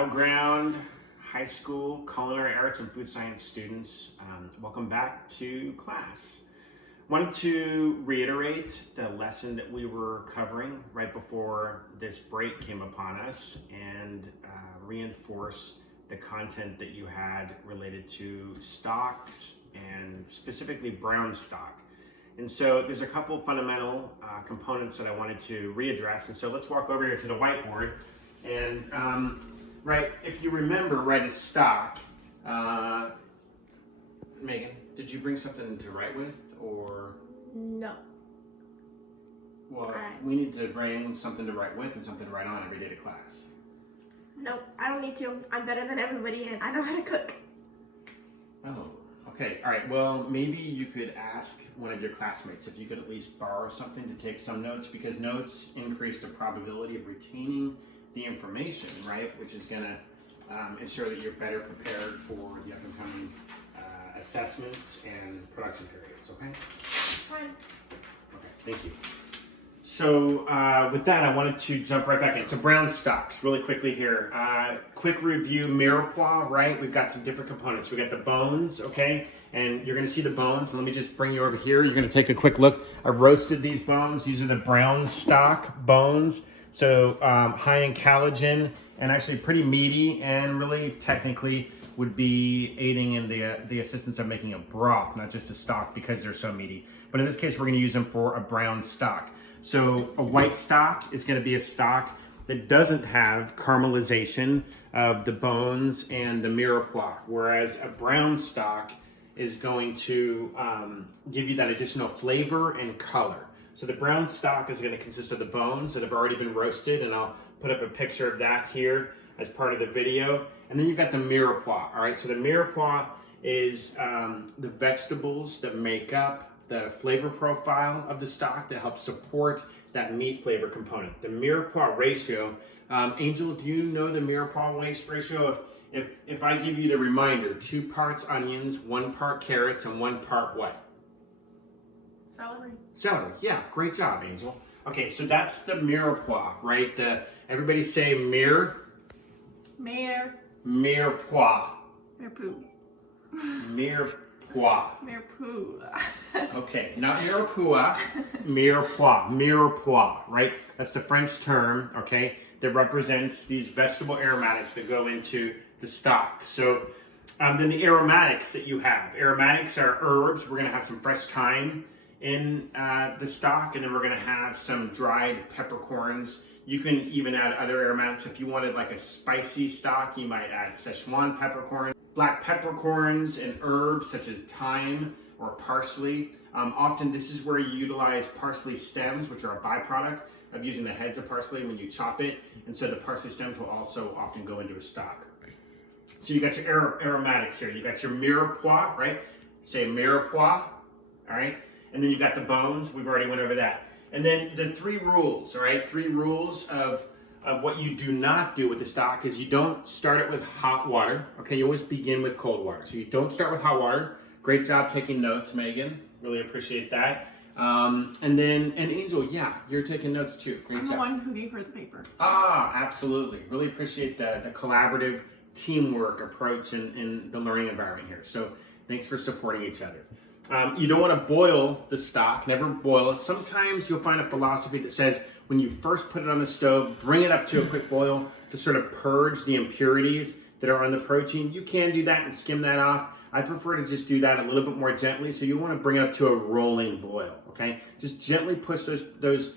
Battleground High School Culinary Arts and Food Science students, welcome back to class. Wanted to reiterate the lesson that we were covering right before this break came upon us and reinforce the content that you had related to stocks and specifically brown stock. And so there's a couple of fundamental components that I wanted to readdress. And so let's walk over here to the whiteboard. And right, if you remember, right, a stock, Megan, did you bring something to write with, or? No. Well, we need to bring something to write with and something to write on every day to class. Nope, I don't need to. I'm better than everybody and I know how to cook. Oh, okay. All right. Well, maybe you could ask one of your classmates if you could at least borrow something to take some notes, because notes increase the probability of retaining the information, right? Which is going to ensure that you're better prepared for the up and coming assessments and production periods, okay? Fine. Okay, thank you. So with that, I wanted to jump right back in. So brown stocks, really quickly here. Quick review, mirepoix, right? We've got some different components. We got the bones, okay? And you're gonna see the bones. Let me just bring you over here. You're gonna take a quick look. I roasted these bones. These are the brown stock bones. So high in collagen and actually pretty meaty, and really technically would be aiding in the assistance of making a broth, not just a stock, because they're so meaty. But in this case, we're gonna use them for a brown stock. So a white stock is gonna be a stock that doesn't have caramelization of the bones and the mirepoix, whereas a brown stock is going to give you that additional flavor and color. So the brown stock is going to consist of the bones that have already been roasted, and I'll put up a picture of that here as part of the video. And then you've got the mirepoix, all right? So the mirepoix is the vegetables that make up the flavor profile of the stock that help support that meat flavor component. The mirepoix ratio, Angel, do you know the mirepoix ratio? If I give you the reminder, 2 parts onions, 1 part carrots, and 1 part what? Celery. Celery, yeah, great job, Angel. Okay, so that's the mirepoix, right? Everybody say mirepoix. Mirepoix. Mirepoix. Mirepoix. Okay, not mirepoix, mirepoix, right? That's the French term, okay, that represents these vegetable aromatics that go into the stock. So then the aromatics that you have. Aromatics are herbs. We're gonna have some fresh thyme in the stock, and then we're gonna have some dried peppercorns. You can even add other aromatics. If you wanted like a spicy stock, you might add Szechuan peppercorn, black peppercorns, and herbs such as thyme or parsley. Often this is where you utilize parsley stems, which are a byproduct of using the heads of parsley when you chop it. And so the parsley stems will also often go into a stock. So you got your aromatics here. You got your mirepoix, right? Say mirepoix, all right? And then you got the bones. We've already went over that. And then the 3 rules, all right? 3 rules of what you do not do with the stock is you don't start it with hot water, okay? You always begin with cold water. So you don't start with hot water. Great job taking notes, Megan. Really appreciate that. And Angel, yeah, you're taking notes too. Great job. I'm the one who gave her the paper. Ah, absolutely. Really appreciate the collaborative teamwork approach in the learning environment here. So thanks for supporting each other. You don't want to boil the stock, never boil it. Sometimes you'll find a philosophy that says when you first put it on the stove, bring it up to a quick boil to sort of purge the impurities that are on the protein. You can do that and skim that off. I prefer to just do that a little bit more gently, so you want to bring it up to a rolling boil, okay? Just gently push those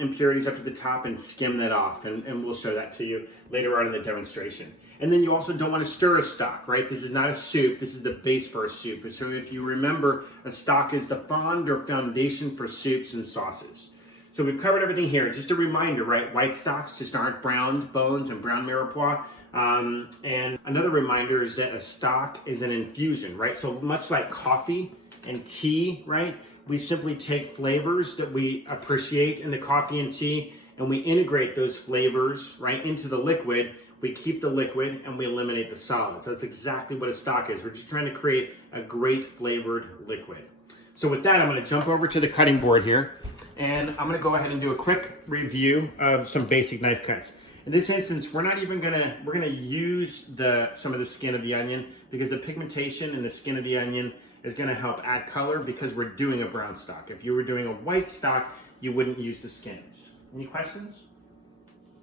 impurities up to the top and skim that off, and we'll show that to you later on in the demonstration. And then you also don't want to stir a stock, right? This is not a soup. This is the base for a soup. So if you remember, a stock is the fond or foundation for soups and sauces. So we've covered everything here. Just a reminder, right? White stocks just aren't brown bones and brown mirepoix. And another reminder is that a stock is an infusion, right? So much like coffee and tea, right? We simply take flavors that we appreciate in the coffee and tea, and we integrate those flavors, right, into the liquid. We keep the liquid and we eliminate the solid. So that's exactly what a stock is. We're just trying to create a great flavored liquid. So with that, I'm going to jump over to the cutting board here, and I'm going to go ahead and do a quick review of some basic knife cuts. In this instance, we're gonna use some of the skin of the onion because the pigmentation in the skin of the onion is gonna help add color because we're doing a brown stock. If you were doing a white stock, you wouldn't use the skins. Any questions?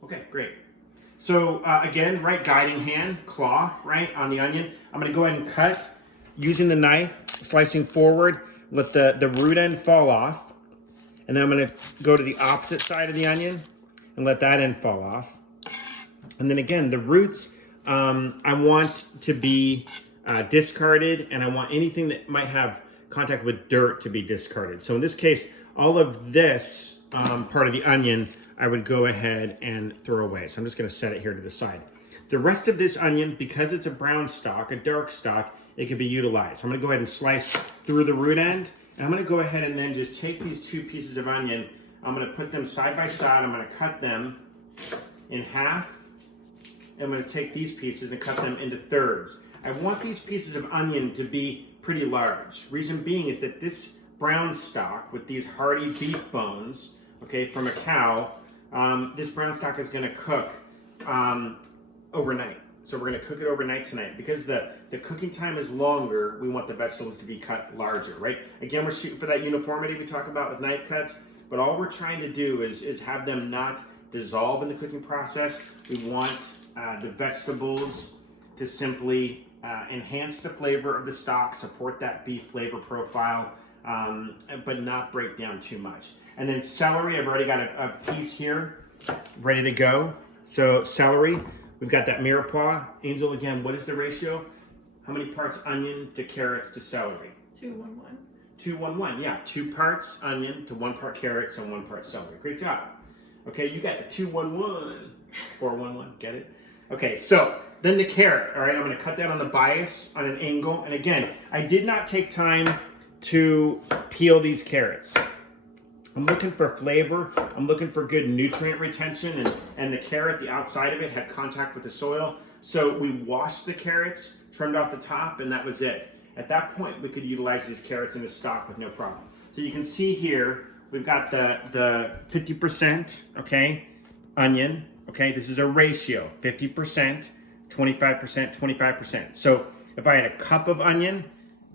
Okay, great. So again, right guiding hand, claw, right, on the onion. I'm gonna go ahead and cut using the knife, slicing forward, let the root end fall off. And then I'm gonna go to the opposite side of the onion and let that end fall off. And then again, the roots, I want to be discarded, and I want anything that might have contact with dirt to be discarded. So in this case, all of this part of the onion, I would go ahead and throw away. So I'm just gonna set it here to the side. The rest of this onion, because it's a brown stalk, a dark stalk, it can be utilized. So I'm gonna go ahead and slice through the root end, and I'm gonna go ahead and then just take these two pieces of onion, I'm gonna put them side by side, I'm gonna cut them in half. I'm gonna take these pieces and cut them into thirds. I want these pieces of onion to be pretty large. Reason being is that this brown stock with these hearty beef bones, okay, from a cow, this brown stock is gonna cook overnight. So we're gonna cook it overnight tonight. Because the cooking time is longer, we want the vegetables to be cut larger, right? Again, we're shooting for that uniformity we talk about with knife cuts, but all we're trying to do is have them not dissolve in the cooking process. We want the vegetables to simply enhance the flavor of the stock, support that beef flavor profile, but not break down too much. And then celery, I've already got a piece here ready to go. So celery, we've got that mirepoix. Angel, again, what is the ratio? How many parts onion to carrots to celery? 2-1-1. 2-1-1, yeah. 2 parts onion to 1 part carrots and 1 part celery. Great job. Okay, you got the 2-1-1. 4-1-1, get it? Okay, so then the carrot, all right, I'm gonna cut that on the bias on an angle. And again, I did not take time to peel these carrots. I'm looking for flavor. I'm looking for good nutrient retention, and the carrot, the outside of it, had contact with the soil. So we washed the carrots, trimmed off the top, and that was it. At that point, we could utilize these carrots in the stock with no problem. So you can see here, we've got the 50%, okay, onion, okay? This is a ratio, 50%, 25%, 25%. So if I had a cup of onion,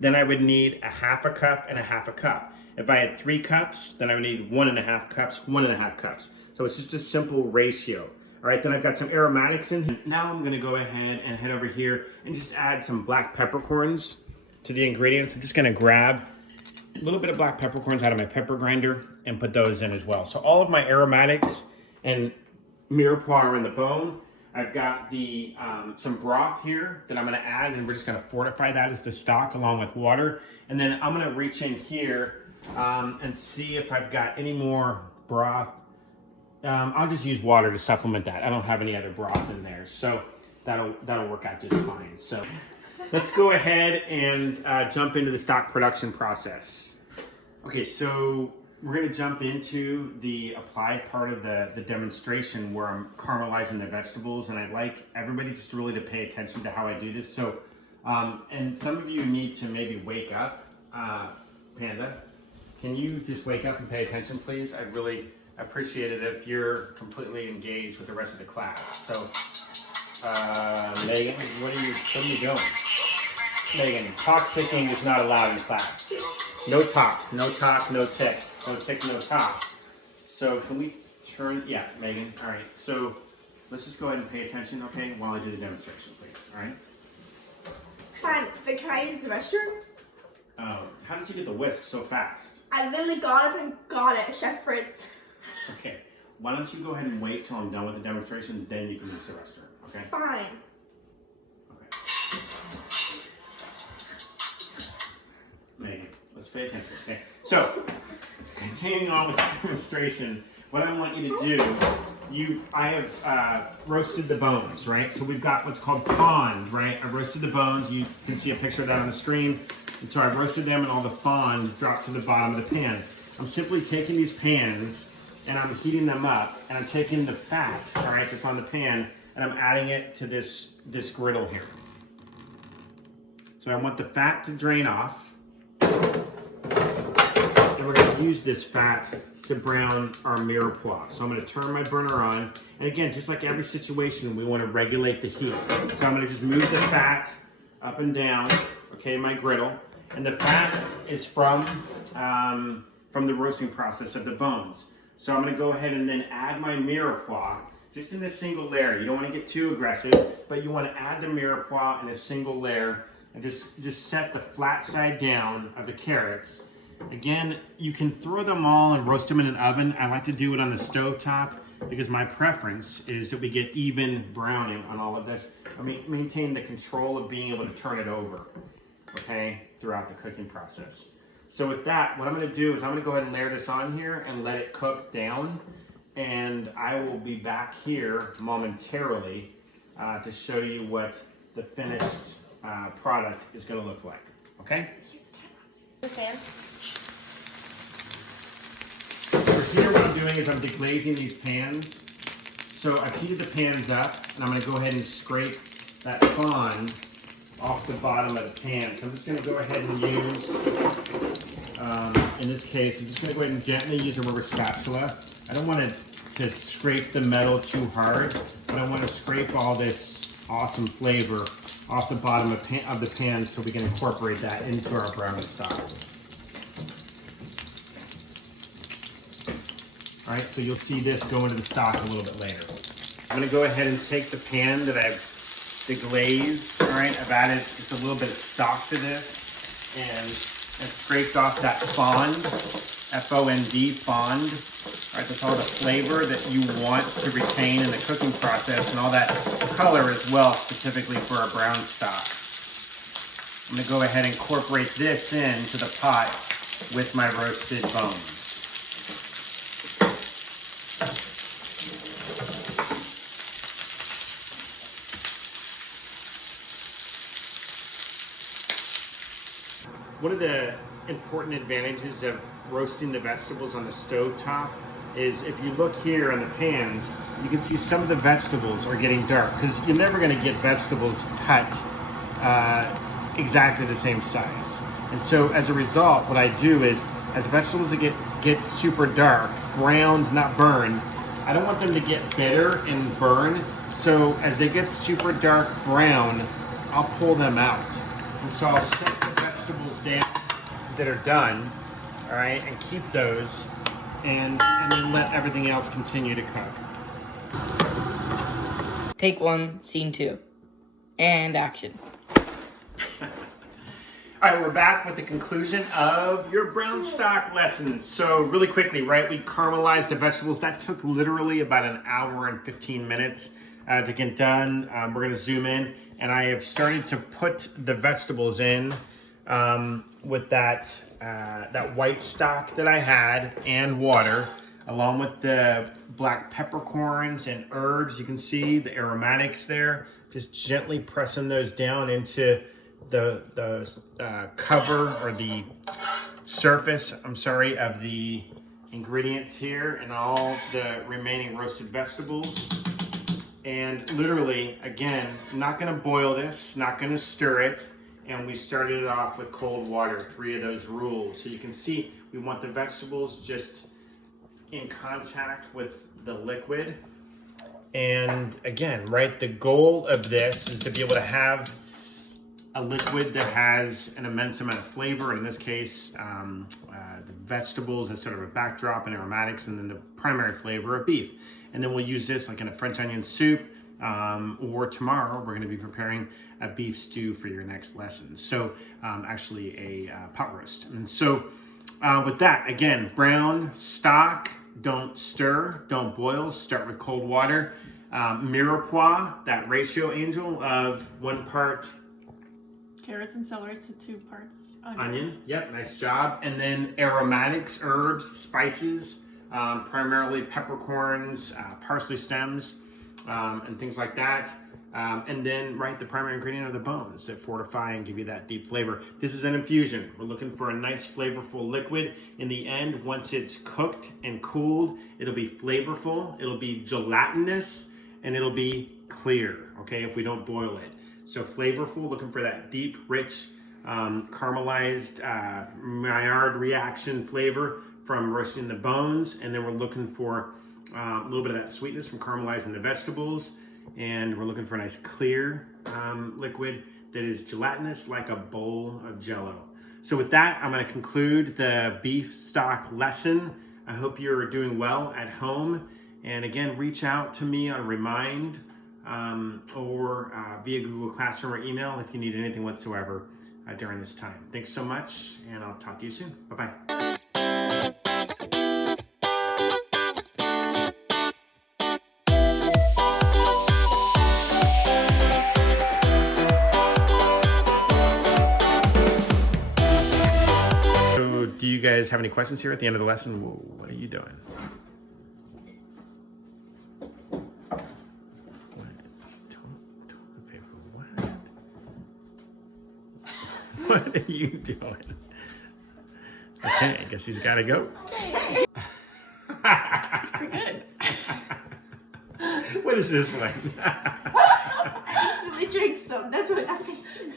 then I would need a half a cup and a half a cup. If I had 3 cups, then I would need 1.5 cups, 1.5 cups. So it's just a simple ratio. All right, then I've got some aromatics in here. Now I'm gonna go ahead and head over here and just add some black peppercorns to the ingredients. I'm just gonna grab a little bit of black peppercorns out of my pepper grinder and put those in as well. So all of my aromatics and mirepoix are in the bone. I've got the some broth here that I'm gonna add, and we're just gonna fortify that as the stock along with water. And then I'm gonna reach in here and see if I've got any more broth. I'll just use water to supplement that. I don't have any other broth in there, so that'll work out just fine. So let's go ahead and jump into the stock production process. Okay, so we're gonna jump into the applied part of the demonstration where I'm caramelizing the vegetables, and I'd like everybody just really to pay attention to how I do this. So, and some of you need to maybe wake up. Panda, can you just wake up and pay attention, please? I'd really appreciate it if you're completely engaged with the rest of the class. So, Megan, what are you doing? Megan, talk ticking is not allowed in class. No talk, no talk, no tick. No tick, no talk. So can we turn, yeah, Megan, all right. So let's just go ahead and pay attention, okay, while I do the demonstration, please, all right? Fine, but can I use the restroom? How did you get the whisk so fast? I literally got up and got it, Chef Fritz. Okay, why don't you go ahead and wait till I'm done with the demonstration, then you can use the restroom, okay? Fine. Okay. Megan, let's pay attention, okay? So, continuing on with the demonstration, what I want you to do, I have roasted the bones, right? So we've got what's called fond, right? I've roasted the bones. You can see a picture of that on the screen. And so I've roasted them, and all the fond dropped to the bottom of the pan. I'm simply taking these pans and I'm heating them up, and I'm taking the fat, all right, that's on the pan, and I'm adding it to this griddle here. So I want the fat to drain off. And we're going to use this fat to brown our mirepoix. So I'm gonna turn my burner on. And again, just like every situation, we wanna regulate the heat. So I'm gonna just move the fat up and down, okay, my griddle. And the fat is from the roasting process of the bones. So I'm gonna go ahead and then add my mirepoix just in a single layer. You don't wanna get too aggressive, but you wanna add the mirepoix in a single layer and just set the flat side down of the carrots. Again, you can throw them all and roast them in an oven. I like to do it on the stove top because my preference is that we get even browning on all of this. I mean, maintain the control of being able to turn it over, okay, throughout the cooking process. So with that, what I'm gonna do is I'm gonna go ahead and layer this on here and let it cook down. And I will be back here momentarily to show you what the finished product is gonna look like, okay? So here what I'm doing is I'm deglazing these pans. So I've heated the pans up and I'm gonna go ahead and scrape that fond off the bottom of the pan. So I'm just gonna go ahead and use, in this case, I'm just gonna go ahead and gently use a rubber spatula. I don't want to scrape the metal too hard, but I want to scrape all this awesome flavor off the bottom of the pan so we can incorporate that into our brownie stock. All right, so you'll see this go into the stock a little bit later. I'm gonna go ahead and take the pan that I've deglazed. All right, I've added just a little bit of stock to this and scraped off that fond, F-O-N-D, fond. All right, that's all the flavor that you want to retain in the cooking process and all that color as well, specifically for our brown stock. I'm gonna go ahead and incorporate this into the pot with my roasted bones. One of the important advantages of roasting the vegetables on the stove top is if you look here on the pans, you can see some of the vegetables are getting dark because you're never going to get vegetables cut exactly the same size. And so as a result, what I do is as vegetables get super dark, browned, not burned, I don't want them to get bitter and burn. So as they get super dark brown, I'll pull them out. And so I'll set the vegetables down that are done, all right, and keep those, and then let everything else continue to cook. Take 1, scene 2, and action. All right, we're back with the conclusion of your brown stock lessons. So really quickly, right, we caramelized the vegetables. That took literally about an hour and 15 minutes to get done. We're gonna zoom in, and I have started to put the vegetables in with that white stock that I had and water, along with the black peppercorns and herbs. You can see the aromatics there. Just gently pressing those down into the cover or the surface, of the ingredients here and all the remaining roasted vegetables. And literally, again, not gonna boil this, not gonna stir it. And we started it off with cold water, 3 of those rules. So you can see we want the vegetables just in contact with the liquid. And again, right, the goal of this is to be able to have a liquid that has an immense amount of flavor. And in this case, the vegetables as sort of a backdrop and aromatics, and then the primary flavor of beef. And then we'll use this like in a French onion soup, or tomorrow we're gonna be preparing a beef stew for your next lesson. So actually a pot roast. And so with that, again, brown stock, don't stir, don't boil, start with cold water. Mirepoix, that ratio, Angel, of 1 part carrots and celery to 2 parts onion. Yep, nice job. And then aromatics, herbs, spices, primarily peppercorns, parsley stems, and things like that. And then, right, the primary ingredient are the bones that fortify and give you that deep flavor. This is an infusion. We're looking for a nice flavorful liquid. In the end, once it's cooked and cooled, it'll be flavorful, it'll be gelatinous, and it'll be clear, okay, if we don't boil it. So flavorful, looking for that deep, rich caramelized Maillard reaction flavor from roasting the bones, and then we're looking for a little bit of that sweetness from caramelizing the vegetables, and we're looking for a nice clear liquid that is gelatinous like a bowl of Jell-O. So with that, I'm going to conclude the beef stock lesson. I hope you're doing well at home. And again, reach out to me on Remind or via Google Classroom or email if you need anything whatsoever during this time. Thanks so much, and I'll talk to you soon. Bye-bye. So, do you guys have any questions here at the end of the lesson? Whoa, what are you doing? Toilet paper, what? What are you doing? Okay, I guess he's got to go. It's pretty good. What is this one? I instantly drank some. That's what that means.